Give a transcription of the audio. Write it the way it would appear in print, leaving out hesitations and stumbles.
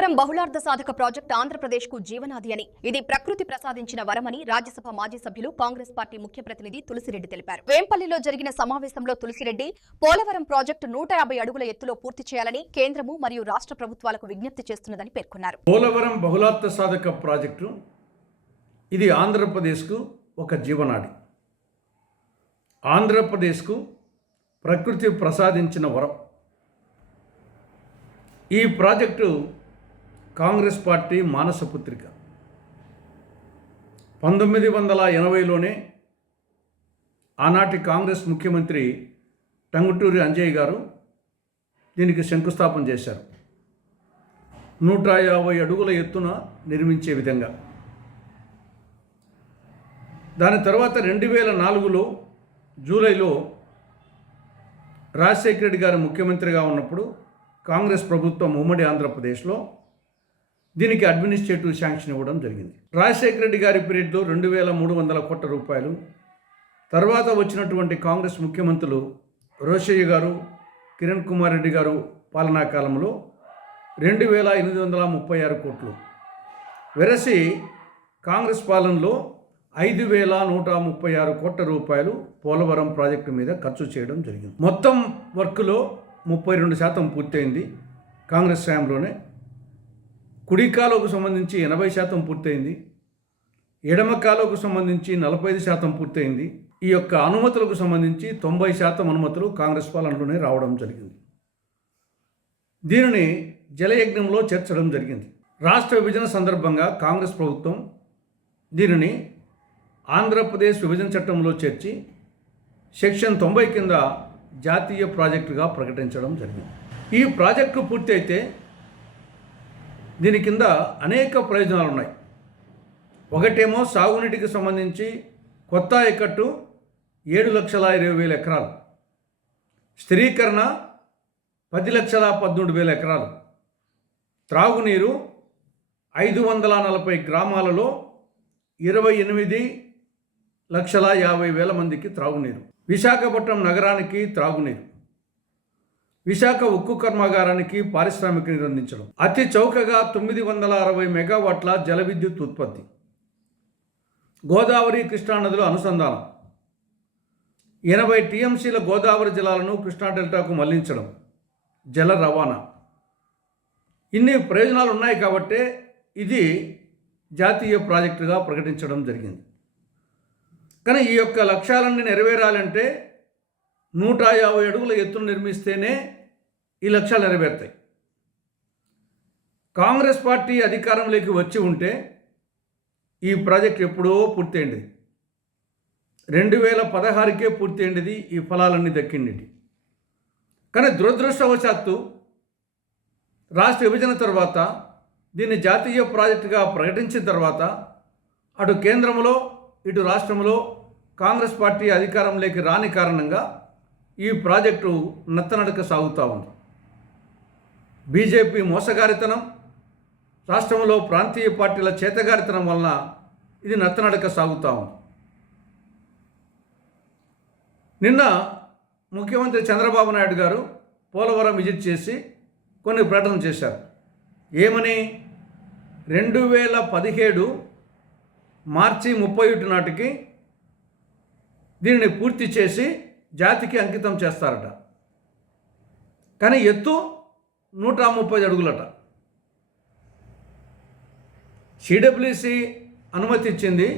పోలవరం బహుళార్థ సాధక ప్రాజెక్టు ఆంధ్రప్రదేశ్కు జీవనాది అని, ఇది ప్రకృతి ప్రసాదించిన వరమని రాజ్యసభ మాజీ సభ్యులు కాంగ్రెస్ పార్టీ ముఖ్య ప్రతినిధి తులసిరెడ్డి తెలిపారు. వేంపల్లిలో జరిగిన సమావేశంలో తులసిరెడ్డి పోలవరం ప్రాజెక్టు 150 అడుగుల ఎత్తులో పూర్తి చేయాలని కేంద్రము మరియు రాష్ట్ర ప్రభుత్వాలకు విజ్ఞప్తి చేస్తున్నదని పేర్కొన్నారు. పోలవరం బహుళార్థ సాధక ప్రాజెక్టు ఇది ఆంధ్రప్రదేశ్కు ఒక జీవనాడి. ఆంధ్రప్రదేశ్కు ప్రకృతి ప్రసాదించిన వరం. ఈ ప్రాజెక్టు కాంగ్రెస్ పార్టీ మానసపుత్రిక. 1980లోనే ఆనాటి కాంగ్రెస్ ముఖ్యమంత్రి టంగుటూరి అంజయ్య గారు దీనికి శంకుస్థాపన చేశారు. 150 అడుగుల ఎత్తున నిర్మించే విధంగా. దాని తర్వాత 2004లో జూలైలో రాజశేఖర రెడ్డి గారు ముఖ్యమంత్రిగా ఉన్నప్పుడు కాంగ్రెస్ ప్రభుత్వం ఉమ్మడి ఆంధ్రప్రదేశ్లో దీనికి అడ్మినిస్ట్రేటివ్ శాంక్షన్ ఇవ్వడం జరిగింది. రాజశేఖర రెడ్డి గారి పీరియడ్లో 2300 కోట్ల రూపాయలు, తర్వాత వచ్చినటువంటి కాంగ్రెస్ ముఖ్యమంత్రులు రోషయ్య గారు, కిరణ్ కుమార్ రెడ్డి గారు పాలనా కాలంలో 2836 కోట్లు, వెరసి కాంగ్రెస్ పాలనలో 5136 కోట్ల రూపాయలు పోలవరం ప్రాజెక్టు మీద ఖర్చు చేయడం జరిగింది. మొత్తం వర్క్లో 32% పూర్తయింది కాంగ్రెస్ హయాంలోనే. కుడి కాలువకు సంబంధించి 80% పూర్తయింది. ఎడమ కాలువకు సంబంధించి 45% పూర్తయింది. ఈ యొక్క అనుమతులకు సంబంధించి 90% అనుమతులు కాంగ్రెస్ పాలనలోనే రావడం జరిగింది. దీనిని జలయజ్ఞంలో చేర్చడం జరిగింది. రాష్ట్ర విభజన సందర్భంగా కాంగ్రెస్ ప్రభుత్వం దీనిని ఆంధ్రప్రదేశ్ విభజన చట్టంలో చేర్చి సెక్షన్ 90 కింద జాతీయ ప్రాజెక్టుగా ప్రకటించడం జరిగింది. ఈ ప్రాజెక్టు పూర్తి అయితే దీని కింద అనేక ప్రయోజనాలు ఉన్నాయి. ఒకటేమో సాగునీటికి సంబంధించి కొత్త ఆయకట్టు 7,20,000 ఎకరాలు, స్థిరీకరణ 10,13,000 ఎకరాలు, త్రాగునీరు 540 గ్రామాలలో 28,50,000 మందికి త్రాగునీరు, విశాఖపట్నం నగరానికి త్రాగునీరు, విశాఖ ఉక్కు కర్మాగారానికి పారిశ్రామిక నీరు అందించడం, అతి చౌకగా 960 మెగావాట్ల జల విద్యుత్ ఉత్పత్తి, గోదావరి కృష్ణా నదుల అనుసంధానం, 80 టీఎంసీల గోదావరి జలాలను కృష్ణా డెల్టాకు మళ్లించడం, జల రవాణా. ఇన్ని ప్రయోజనాలు ఉన్నాయి కాబట్టే ఇది జాతీయ ప్రాజెక్టుగా ప్రకటించడం జరిగింది. కానీ ఈ యొక్క లక్ష్యాలన్నీ నెరవేరాలంటే 150 అడుగుల ఎత్తును నిర్మిస్తేనే ఈ లక్ష్యాలు నెరవేరుతాయి. కాంగ్రెస్ పార్టీ అధికారంలోకి వచ్చి ఉంటే ఈ ప్రాజెక్ట్ ఎప్పుడో పూర్తయింది. 2016కే పూర్తయింది. ఈ ఫలాలన్నీ దక్కింది. కానీ దురదృష్టవశాత్తు రాష్ట్ర విభజన తర్వాత దీన్ని జాతీయ ప్రాజెక్టుగా ప్రకటించిన తర్వాత అటు కేంద్రంలో ఇటు రాష్ట్రంలో కాంగ్రెస్ పార్టీ అధికారంలోకి రాని కారణంగా ఈ ప్రాజెక్టు నత్తనడక సాగుతూ ఉంది. బీజేపీ మోసగారితనం, రాష్ట్రంలో ప్రాంతీయ పార్టీల చేతగారితనం వలన ఇది నత్తనడక సాగుతూ ఉంది. నిన్న ముఖ్యమంత్రి చంద్రబాబు నాయుడు గారు పోలవరం విజిట్ చేసి కొన్ని ప్రకటనలు చేశారు. ఏమని? 2017 మార్చి 31 నాటికి దీనిని పూర్తి చేసి జాతికి అంకితం చేస్తారట. కానీ ఎత్తు 130 అడుగులట. సిడబ్ల్యూసి అనుమతి ఇచ్చింది